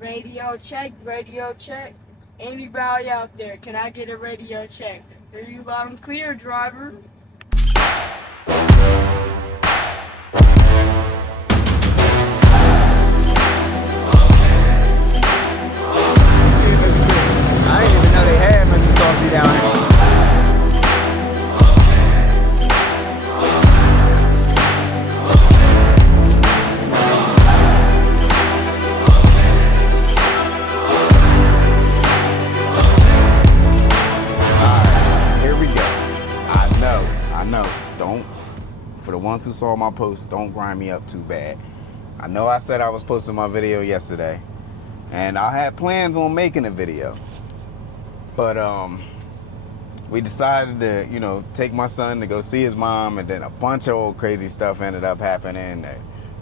Radio check, radio check. Anybody out there, can I get a radio check? Hear you loud and clear, driver. I didn't even know they had Mr. Salty down here. Alright, here we go. I know. Don't, for the ones who saw my post, don't grind me up too bad. I know I said I was posting my video yesterday, and I had plans on making a video. But we decided to, take my son to go see his mom, and then a bunch of old crazy stuff ended up happening.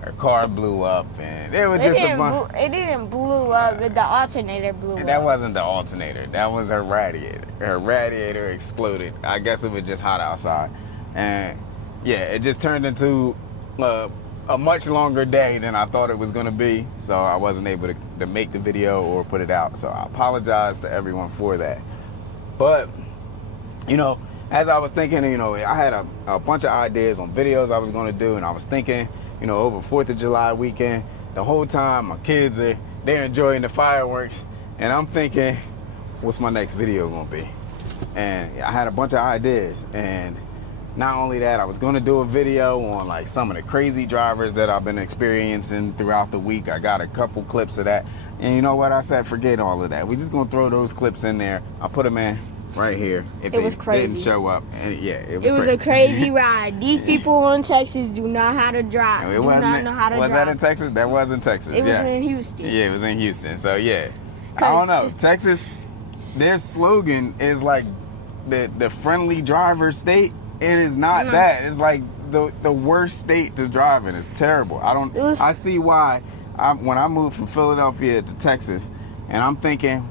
Her car blew up, and it was just a bunch. It didn't blew up, but the alternator blew up. That wasn't the alternator. That was her radiator. Her radiator exploded. I guess it was just hot outside, and yeah, it just turned into a much longer day than I thought it was going to be. So I wasn't able to make the video or put it out. So I apologize to everyone for that. But as I was thinking, I had a bunch of ideas on videos I was going to do, and I was thinking, over 4th of July weekend, the whole time my kids they're enjoying the fireworks, and I'm thinking, what's my next video going to be? And I had a bunch of ideas, and not only that, I was going to do a video on like some of the crazy drivers that I've been experiencing throughout the week. I got a couple clips of that, and you know what? I said, forget all of that. We're just going to throw those clips in there. I'll put them in right here if It was they crazy. didn't show up. And yeah, it It was crazy. a crazy ride. These people in Texas do not know how to drive. It Do wasn't. not know how to was drive. that in Texas? That was in Texas. It was yes. in Houston. Yeah, it was in Houston. So yeah, I don't know. Texas, their slogan is like the friendly driver state. It is not that. It's like the worst state to drive in. It's terrible. I see why. When I moved from Philadelphia to Texas, and I'm thinking,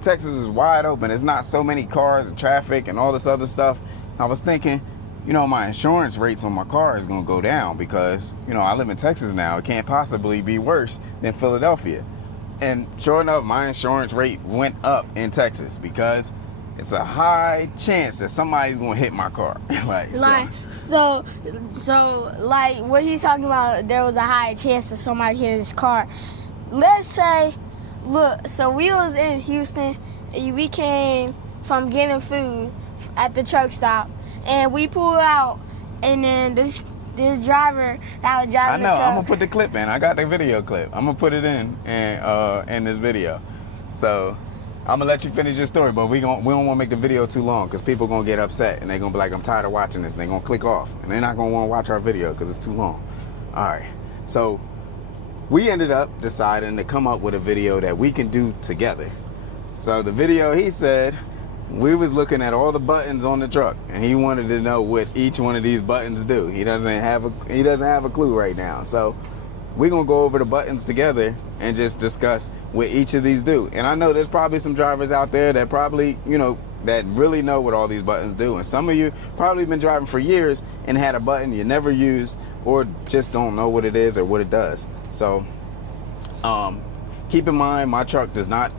Texas is wide open. There's not so many cars and traffic and all this other stuff. I was thinking, my insurance rates on my car is gonna go down because, I live in Texas now. It can't possibly be worse than Philadelphia. And sure enough, my insurance rate went up in Texas because it's a high chance that somebody's gonna hit my car. So what he's talking about, there was a higher chance that somebody hit his car. Let's say, look, so we was in Houston, and we came from getting food at the truck stop, and we pulled out, and then this driver that was driving the truck. I'm gonna put the clip in. I got the video clip. I'm gonna put it in this video. So I'm gonna let you finish your story, but we don't want to make the video too long because people gonna get upset and they're gonna be like, I'm tired of watching this. And they're gonna click off, and they're not gonna want to watch our video because it's too long. All right. So we ended up deciding to come up with a video that we can do together. So the video, he said, we was looking at all the buttons on the truck, and he wanted to know what each one of these buttons do. He doesn't have a clue right now. So we're gonna go over the buttons together and just discuss what each of these do. And I know there's probably some drivers out there that probably, that really know what all these buttons do. And some of you probably been driving for years and had a button you never used or just don't know what it is or what it does. So keep in mind, my truck is not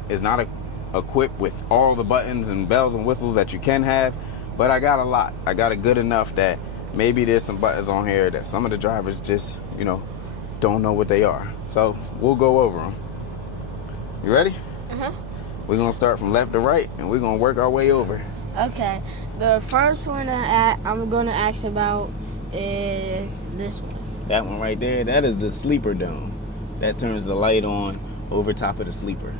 equipped with all the buttons and bells and whistles that you can have, but I got a lot. I got it good enough that maybe there's some buttons on here that some of the drivers just, don't know what they are. So we'll go over them. You ready? We're gonna start from left to right, and we're gonna work our way over. Okay. The first one that I'm gonna ask about is this one. That one right there, that is the sleeper dome. That turns the light on over top of the sleeper.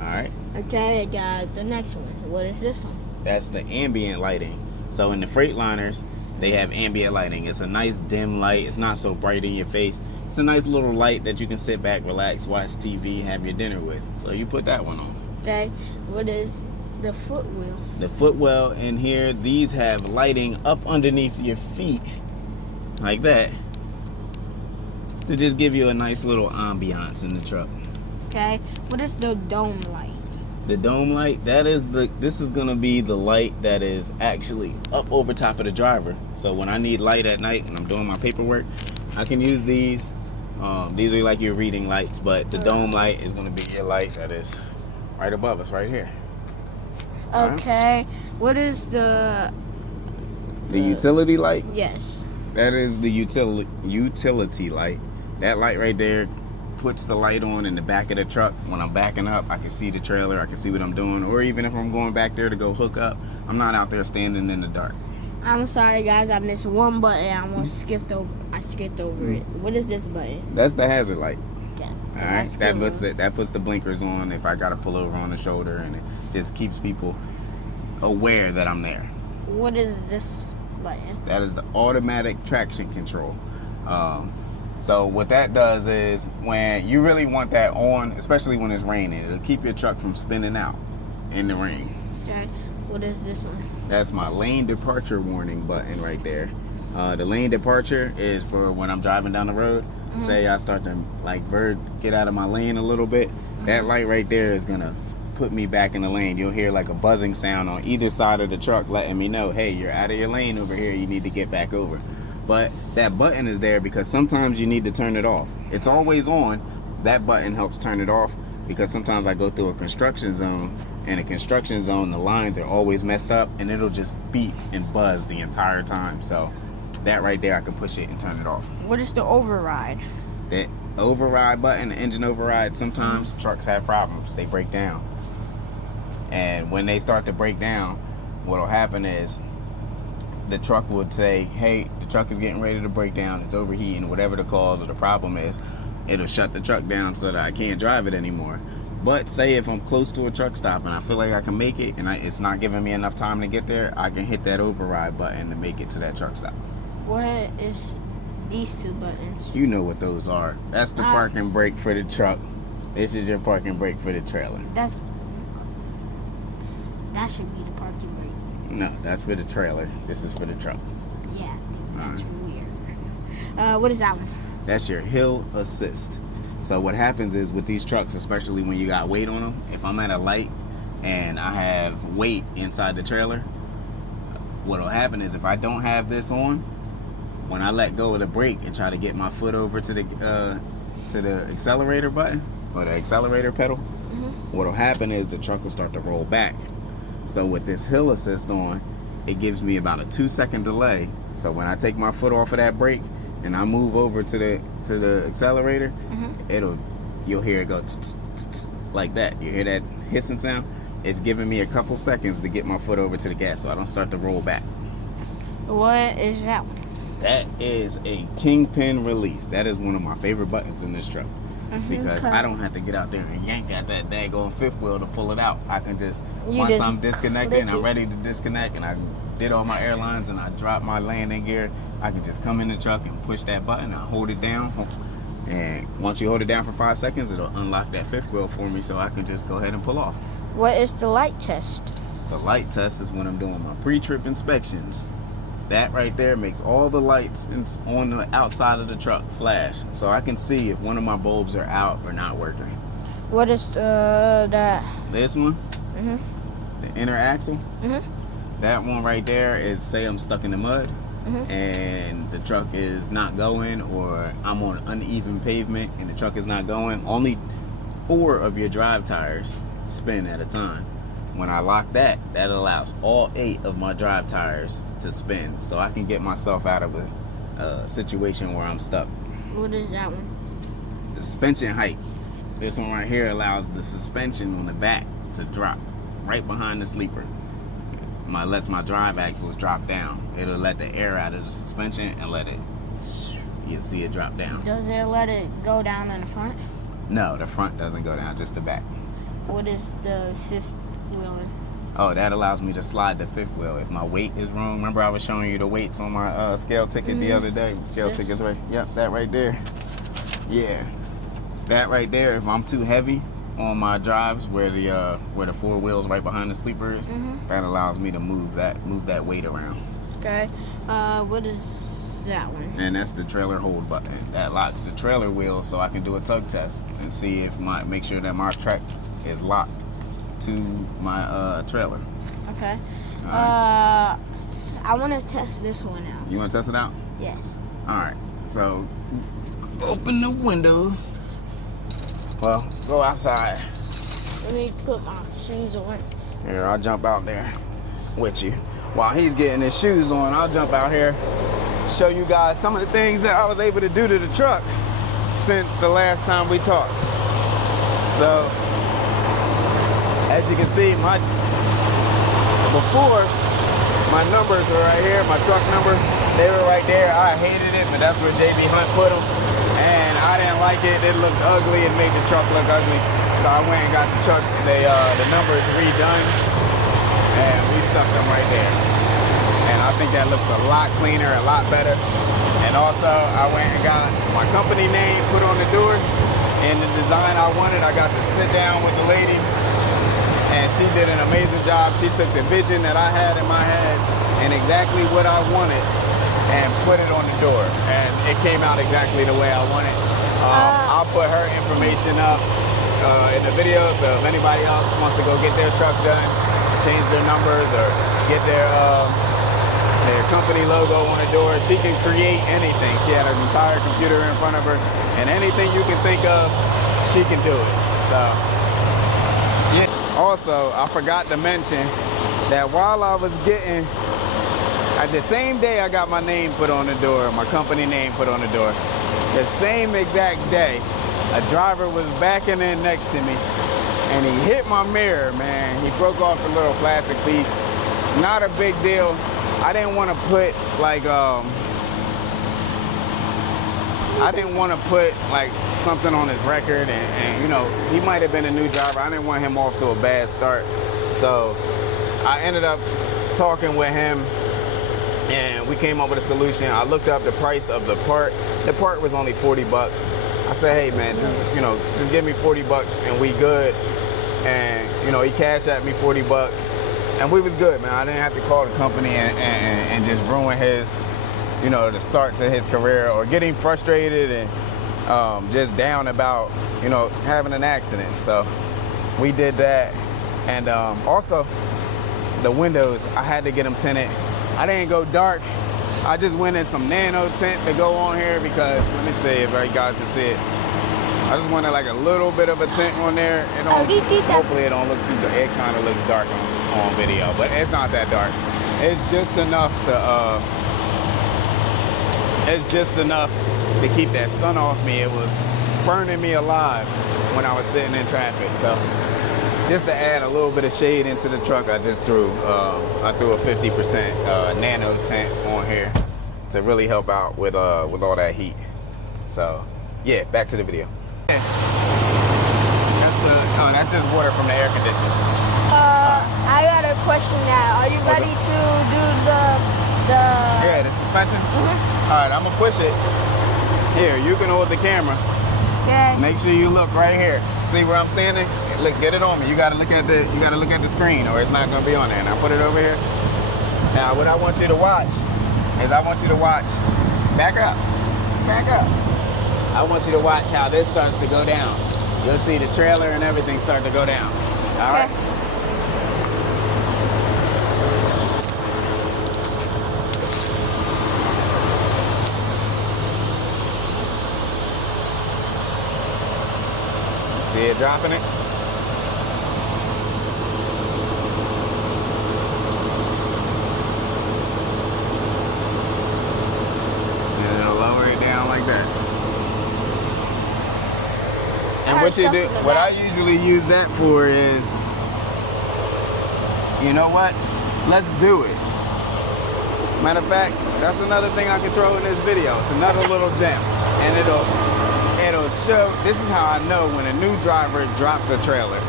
All right. Okay, I got the next one. What is this one? That's the ambient lighting. So in the Freightliners, they have ambient lighting. It's a nice dim light. It's not so bright in your face. It's a nice little light that you can sit back, relax, watch TV, have your dinner with. So you put that one on. Okay. What is the footwheel? The footwell in here, these have lighting up underneath your feet, like that, to just give you a nice little ambiance in the truck. Okay. What is the dome light? The dome light, this is gonna be the light that is actually up over top of the driver. So when I need light at night and I'm doing my paperwork, I can use these These are like your reading lights, but the dome light is going to be your light that is right above us, right here. Okay. What is the utility light? Yes. That is the utility light. That light right there puts the light on in the back of the truck. When I'm backing up, I can see the trailer, I can see what I'm doing, or even if I'm going back there to go hook up, I'm not out there standing in the dark. I'm sorry, guys. I missed one button. I skipped over it. What is this button? That's the hazard light. Okay. All right, that puts the blinkers on if I gotta pull over on the shoulder, and it just keeps people aware that I'm there. What is this button? That is the automatic traction control. So what that does is when you really want that on, especially when it's raining, it'll keep your truck from spinning out in the rain. Okay. What is this one? That's my lane departure warning button right there. The lane departure is for when I'm driving down the road. Mm-hmm. Say I start to get out of my lane a little bit. Mm-hmm. That light right there is gonna put me back in the lane. You'll hear like a buzzing sound on either side of the truck letting me know, hey, you're out of your lane over here. You need to get back over. But that button is there because sometimes you need to turn it off. It's always on. That button helps turn it off because sometimes I go through a construction zone, and a construction zone, the lines are always messed up, and it'll just beep and buzz the entire time. So that right there, I can push it and turn it off. What is the override? That override button, the engine override, sometimes trucks have problems. They break down. And when they start to break down, what'll happen is the truck would say, hey, the truck is getting ready to break down, it's overheating, whatever the cause or the problem is, it'll shut the truck down so that I can't drive it anymore. But say if I'm close to a truck stop and I feel like I can make it and it's not giving me enough time to get there, I can hit that override button to make it to that truck stop. What is these two buttons? You know what those are. That's the parking brake for the truck. This is your parking brake for the trailer. That should be the parking brake. No, that's for the trailer. This is for the truck. Yeah, that's weird. What is that one? That's your hill assist. So what happens is with these trucks, especially when you got weight on them, if I'm at a light and I have weight inside the trailer, what'll happen is if I don't have this on, when I let go of the brake and try to get my foot over to the accelerator button or the accelerator pedal, what'll happen is the truck will start to roll back. So with this hill assist on, it gives me about a 2-second delay. So when I take my foot off of that brake and I move over to the accelerator, you'll hear it go tss, tss, tss, like that. You hear that hissing sound? It's giving me a couple seconds to get my foot over to the gas so I don't start to roll back. What is that one? That is a kingpin release. That is one of my favorite buttons in this truck. Because I don't have to get out there and yank at that daggone fifth wheel to pull it out. I can just, once I'm disconnected and I'm ready to disconnect and I did all my airlines and I drop my landing gear, I can just come in the truck and push that button and hold it down. And once you hold it down for 5 seconds, it'll unlock that fifth wheel for me so I can just go ahead and pull off. What is the light test? The light test is when I'm doing my pre-trip inspections. That right there makes all the lights on the outside of the truck flash, so I can see if one of my bulbs are out or not working. What is that? This one, the inner axle. That one right there is, say I'm stuck in the mud and the truck is not going, or I'm on uneven pavement and the truck is not going. Only 4 of your drive tires spin at a time. When I lock that allows all 8 of my drive tires to spin, so I can get myself out of a situation where I'm stuck. What is that one? The suspension height. This one right here allows the suspension on the back to drop right behind the sleeper. Lets my drive axles drop down. It'll let the air out of the suspension and let it, you'll see it drop down. Does it let it go down in the front? No, the front doesn't go down, just the back. What is the fifth wheel? Oh, that allows me to slide the fifth wheel if my weight is wrong. Remember I was showing you the weights on my scale ticket the other day? Scale ticket's right. Yep, that right there. Yeah, that right there. If I'm too heavy on my drives, where the 4 wheels right behind the sleeper is, that allows me to move that weight around. Okay. What is that one? And that's the trailer hold button. That locks the trailer wheel, so I can do a tug test and see if make sure that my track is locked to my trailer. Okay. I want to test this one out. You want to test it out? Yes. All right. So open the windows. Well, go outside. Let me put my shoes on. Here, I'll jump out there with you. While he's getting his shoes on, I'll jump out here, show you guys some of the things that I was able to do to the truck since the last time we talked. So, as you can see, before, my numbers were right here, my truck number, they were right there. I hated it, but that's where JB Hunt put them. And I didn't like it. It looked ugly. It made the truck look ugly. So I went and got the truck, the numbers redone, and we stuck them right there. And I think that looks a lot cleaner, a lot better. And also, I went and got my company name put on the door, and the design I wanted. I got to sit down with the lady, and she did an amazing job. She took the vision that I had in my head and exactly what I wanted and put it on the door. And it came out exactly the way I wanted. I'll put her information up in the video, so if anybody else wants to go get their truck done, change their numbers, or get their company logo on the door, she can create anything. She had her entire computer in front of her, and anything you can think of, she can do it. So, yeah. Also, I forgot to mention that while I was getting, at the same day I got my name put on the door, my company name put on the door, the same exact day, a driver was backing in next to me, and he hit my mirror, man. He broke off a little plastic piece. Not a big deal. I didn't want to put like something on his record, and you know, he might have been a new driver. I didn't want him off to a bad start. So I ended up talking with him, and we came up with a solution. I looked up the price of the part. The part was only 40 bucks. I said, hey man, just give me 40 bucks and we good. And you know, he cashed at me 40 bucks. And we was good, man. I didn't have to call the company and just ruin his, you know, the start to his career, or getting frustrated and just down about, you know, having an accident. So we did that. And also, the windows, I had to get them tinted. I didn't go dark. I just went in some nano tint to go on here because, let me see if you guys can see it. I just wanted like a little bit of a tint on there. It don't, hopefully it don't look too dark. It kind of looks dark on video, but it's not that dark. It's just enough to keep that sun off me. It was burning me alive when I was sitting in traffic. So just to add a little bit of shade into the truck, I just threw a 50% nano tint on here to really help out with all that heat. So yeah, back to the video. That's just water from the air conditioner. I got a question now. Are you ready to do the suspension? All right, I'm gonna push it. Here, you can hold the camera. Okay. Make sure you look right here. See where I'm standing? Look, get it on me. You gotta look at the screen, or it's not gonna be on there. Now put it over here. Now what I want you to watch is back up. I want you to watch how this starts to go down. You'll see the trailer and everything start to go down. All right? See it dropping it? And it'll lower it down like that. And what I usually use that for is, you know what? Let's do it. Matter of fact, that's another thing I can throw in this video. It's another little gem. And it'll show, this is how I know when a new driver dropped the trailer.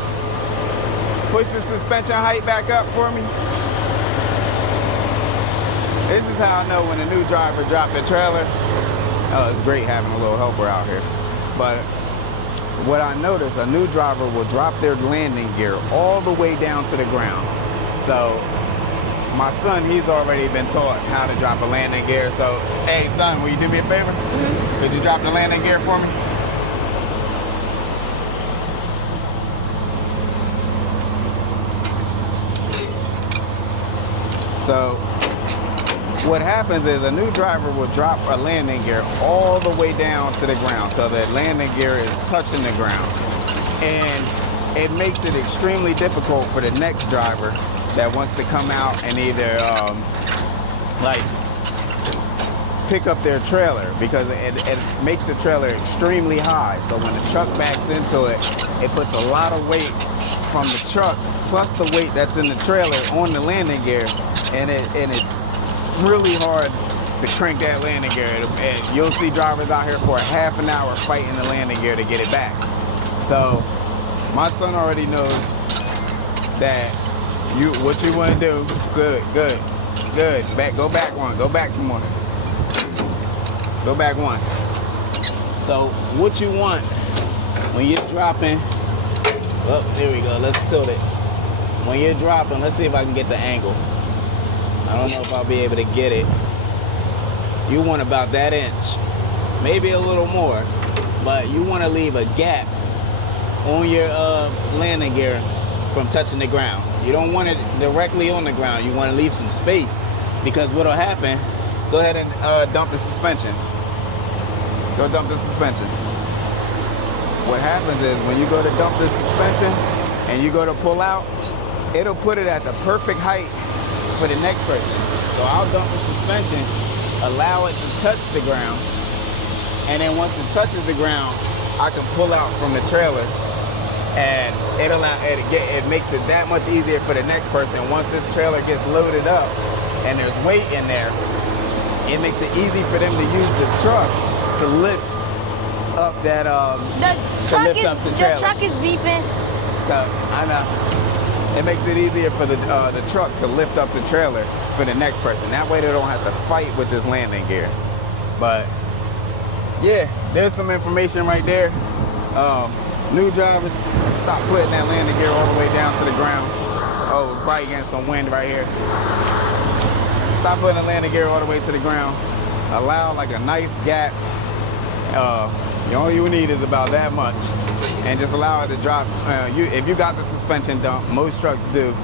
Push the suspension height back up for me. This is how I know when a new driver dropped the trailer. Oh, it's great having a little helper out here. But what I notice, a new driver will drop their landing gear all the way down to the ground. So my son, he's already been taught how to drop a landing gear. So, hey son, will you do me a favor? Mm-hmm. Could you drop the landing gear for me? So what happens is a new driver will drop a landing gear all the way down to the ground so that landing gear is touching the ground. And it makes it extremely difficult for the next driver that wants to come out and either like pick up their trailer, because it makes the trailer extremely high. So when the truck backs into it, it puts a lot of weight from the truck plus the weight that's in the trailer on the landing gear, and it's really hard to crank that landing gear. And you'll see drivers out here for a half an hour fighting the landing gear to get it back. So my son already knows that what you want to do. Good. Go back one. Go back some more. Go back one. So what you want when you're dropping, oh, there we go, let's tilt it. When you're dropping, let's see if I can get the angle. I don't know if I'll be able to get it. You want about that inch, maybe a little more, but you want to leave a gap on your landing gear from touching the ground. You don't want it directly on the ground. You want to leave some space, because what'll happen, go ahead and dump the suspension. Go dump the suspension. What happens is when you go to dump the suspension and you go to pull out, it'll put it at the perfect height for the next person. So I'll dump the suspension, allow it to touch the ground, and then once it touches the ground, I can pull out from the trailer, and it makes it that much easier for the next person. Once this trailer gets loaded up and there's weight in there, it makes it easy for them to use the truck to lift up that The truck is beeping. So I know it makes it easier for the truck to lift up the trailer for the next person. That way they don't have to fight with this landing gear. But yeah, there's some information right there. New drivers, stop putting that landing gear all the way down to the ground. Oh, probably getting some wind right here. Stop putting the landing gear all the way to the ground. Allow like a nice gap. All you need is about that much, and just allow it to drop. If you got the suspension dump, most trucks do,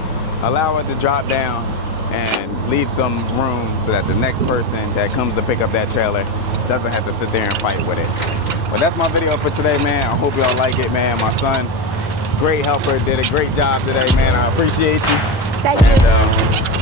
allow it to drop down and leave some room so that the next person that comes to pick up that trailer doesn't have to sit there and fight with it. But that's my video for today, man. I hope y'all like it, man. My son, great helper, did a great job today, man. I appreciate you. Thank you. And,